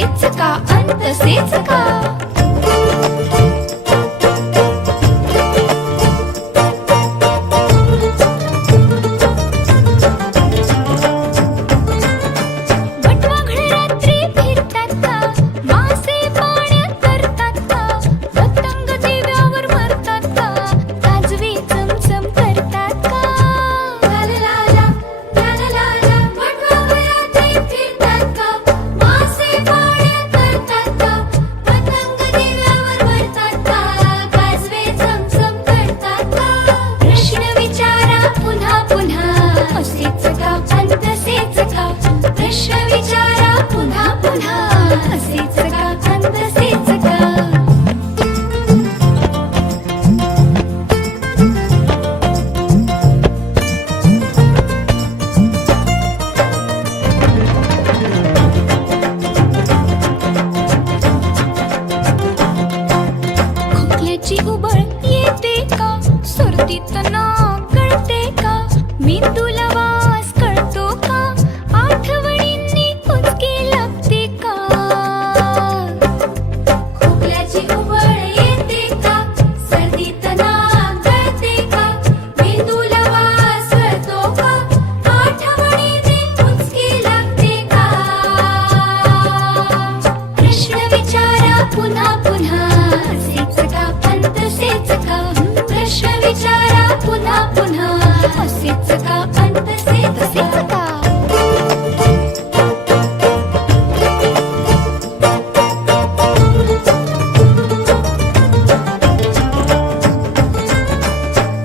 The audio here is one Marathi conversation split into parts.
असेच का अंतसेच का. उबळ येते का सर्दीत ना कळते का मेंदूला वास कळतो का आठवणींनी कुचकी लागते का. खोकल्याची उबळ येते का सर्दीत ना कळते का मेंदूला वास कळतो का आठवणींनी कुचकी लागते का. प्रश्न विचारा पुन्हा पुन्हा असेच का अंतसेच का. प्रश्न विचारा पुन्हा पुन्हा असेच का अंतसेच का.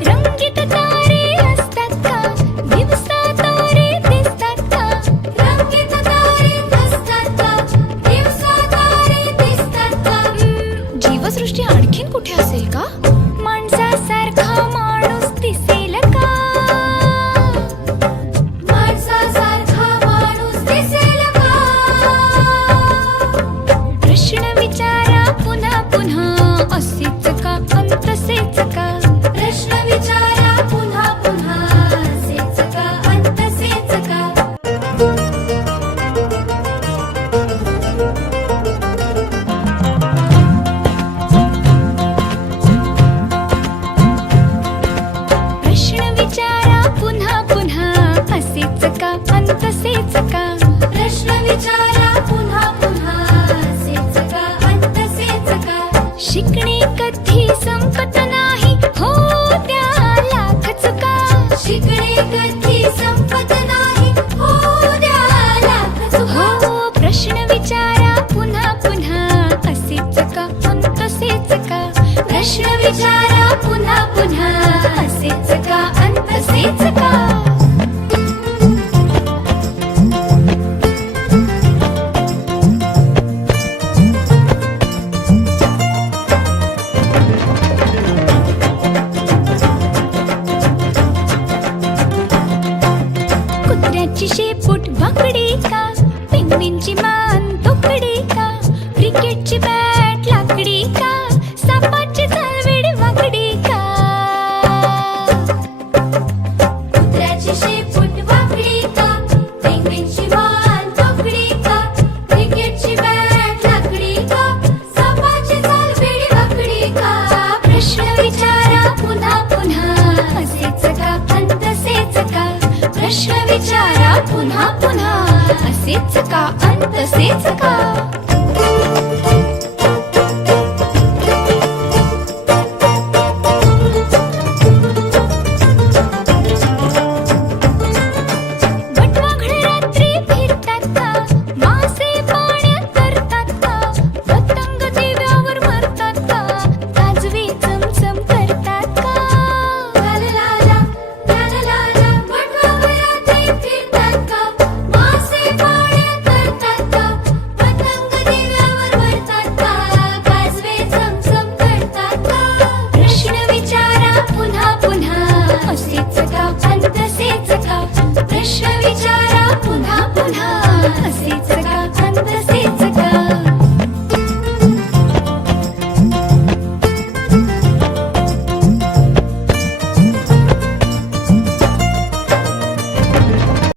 रंगीत तारे असतात का दिवसा तारे दिसतात का. रंगीत तारे असतात का दिवसा तारे दिसतात का. जीवसृष्टी आणखीन कुठे असेल का. माणसासारखा माणूस दिसेल का. माणसासारखा माणूस दिसेल का. प्रश्न विचारा पुन्हा पुन्हा असेच का अंतसेच का. प्रश्न विचारा पुन्हा पुन्हा असेच का अंतसेच का. प्रश्न विचारा पुन्हा पुन्हा असेच का अंतसेच का. प्रश्न विचारा पुन्हा पुन्हा असेच का अंतसेच का. शिकणे कधी संपत नाही हो त्या लाख चुका. शिकणे कधी संपत नाही हो त्या लाख चुका. हो प्रश्न विचारा पुन्हा पुन्हा असेच का अंतसेच का. प्रश्न विचारा पुन्हा पुन्हा असेच का अंतसेच का. कुत्र्याची शेपूट वाकडी का पेंग्विनची मान तोकडी का. क्रिकेटची बॅट लाकडी का सापाची चालवेड वाकडी का. कुत्र्याची शेपूट वाकडी का पेंग्विनची मान तोकडी का. क्रिकेटची बॅट लाकडी का सापाची चालवेड वाकडी का. प्रश्न विचारा पुन्हा पुन्हा असेच का अंतसेच का. प्रश्न विचारा पुन्हा पुन्हा असेच का अंतसेच का.